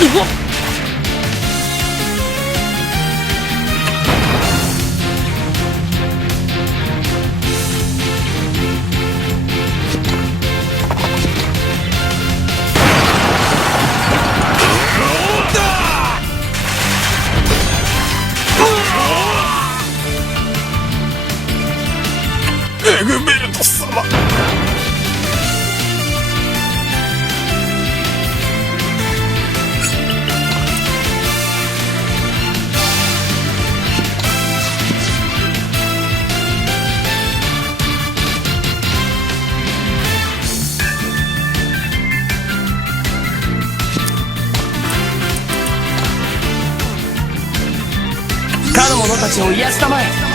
うわっ、エグベルト様。かの者たちを癒したまえ。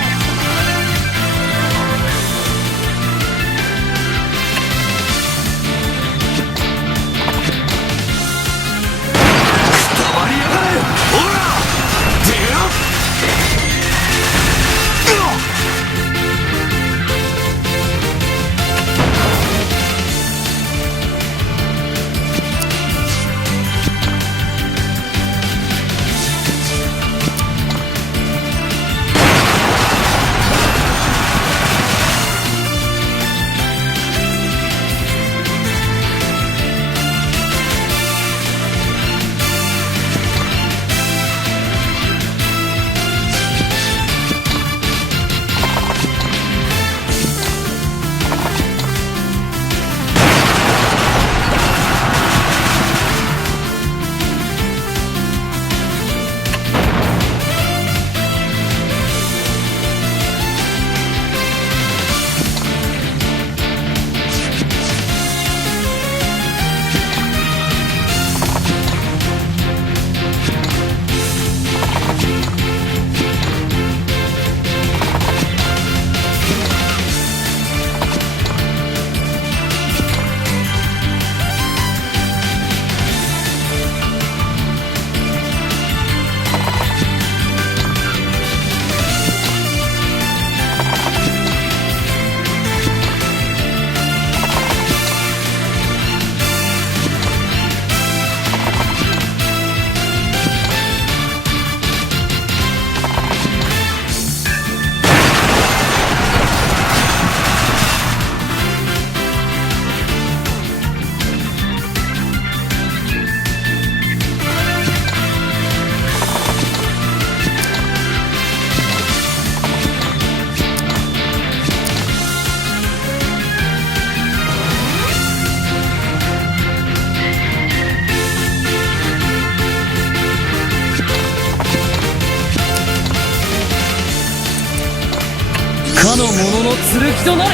かの者の剣となれ。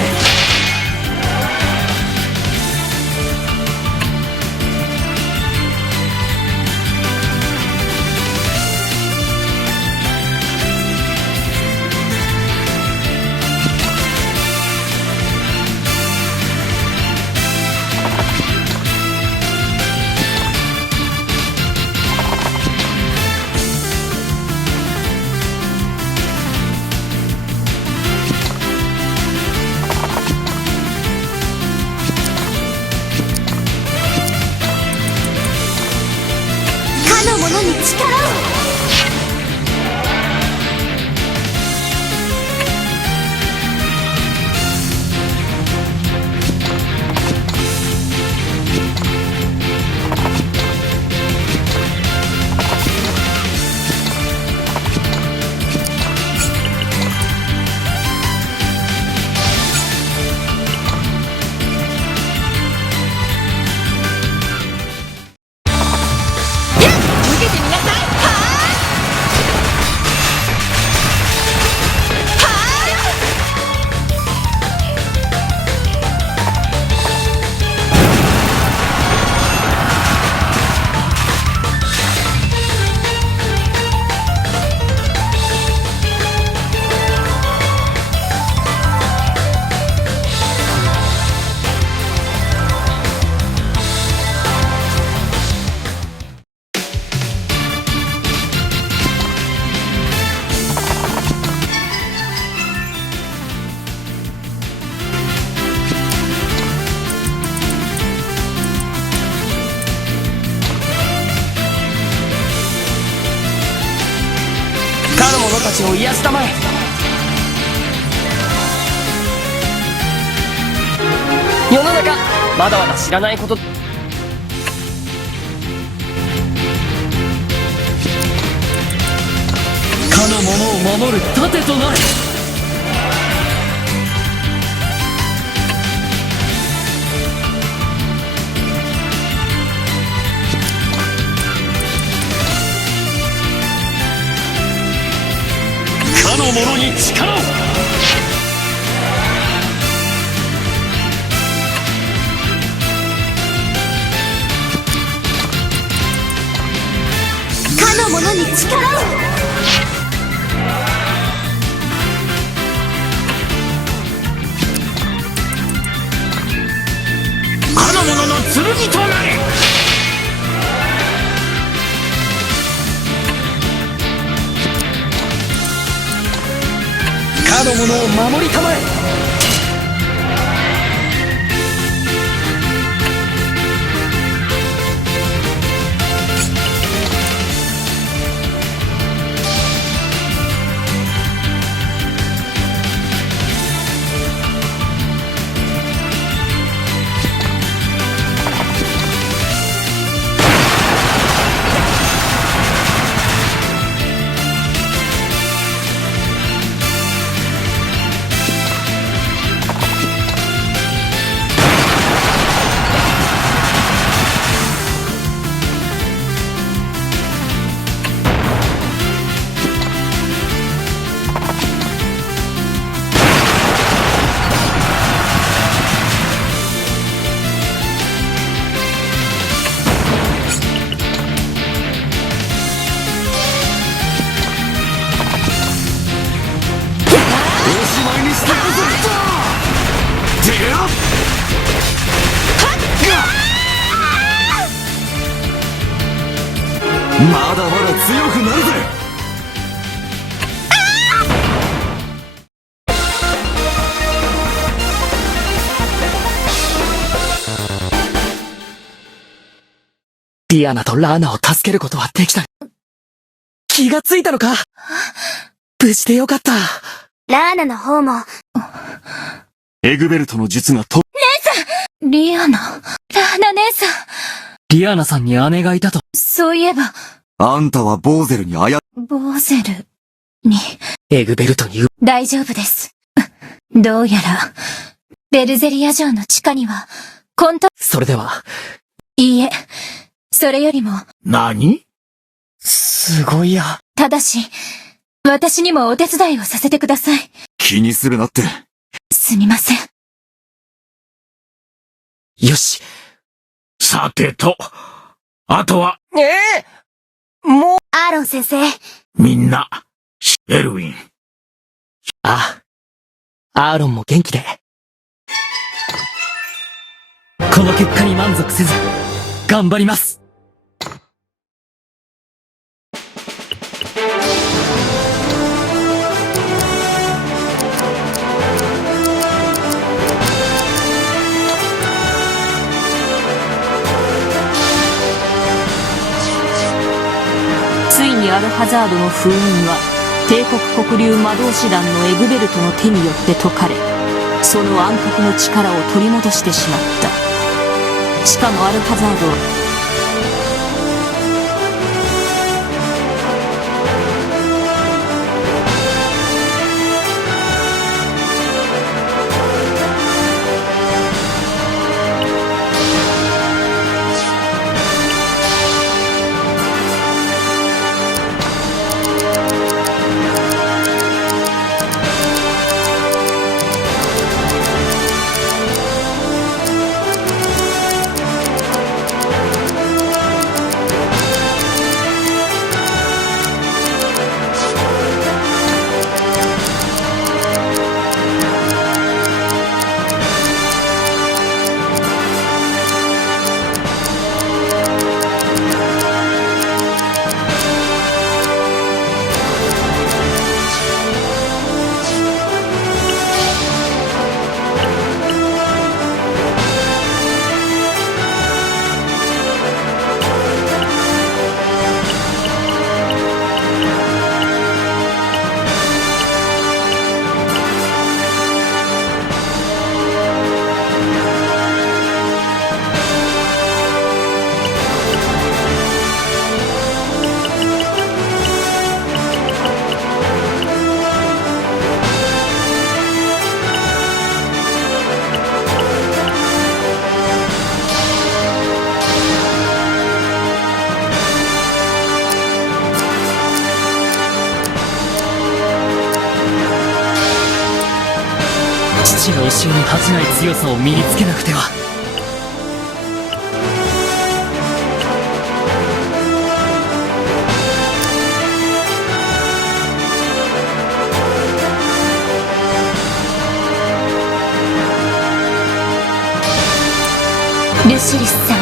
かの者に力を。受けてみなさい。はーい。たちを癒したまえ。世の中まだまだ知らないこと。かの者を守る盾となれ。かの者に力を。かの者に力を。かの者の剣となれ。かの者を守りたまえ。まだまだ強くなるぜ。ディアナとラーナを助けることはできた。気がついたのか。無事でよかった。ラーナの方も。エグベルトの術がと。リアナ。ラーナ姉さん。リアナさんに姉がいたと。そういえば。あんたはボーゼルにボーゼルに。エグベルトに大丈夫です。どうやら、ベルゼリア城の地下には、それでは。いいえ、それよりも。何？すごいや。ただし、私にもお手伝いをさせてください。気にするなって。すみません。よし。さてと、あとは、もう。アーロン先生。みんな、エルウィン。ああ。アーロンも元気で。この結果に満足せず、頑張ります。ついにアルハザードの封印は帝国黒竜魔導士団のエグベルトの手によって解かれ、その暗黒の力を取り戻してしまった。しかもアルハザードは死の教えに恥じない強さを身につけなくては。ルシリスさん、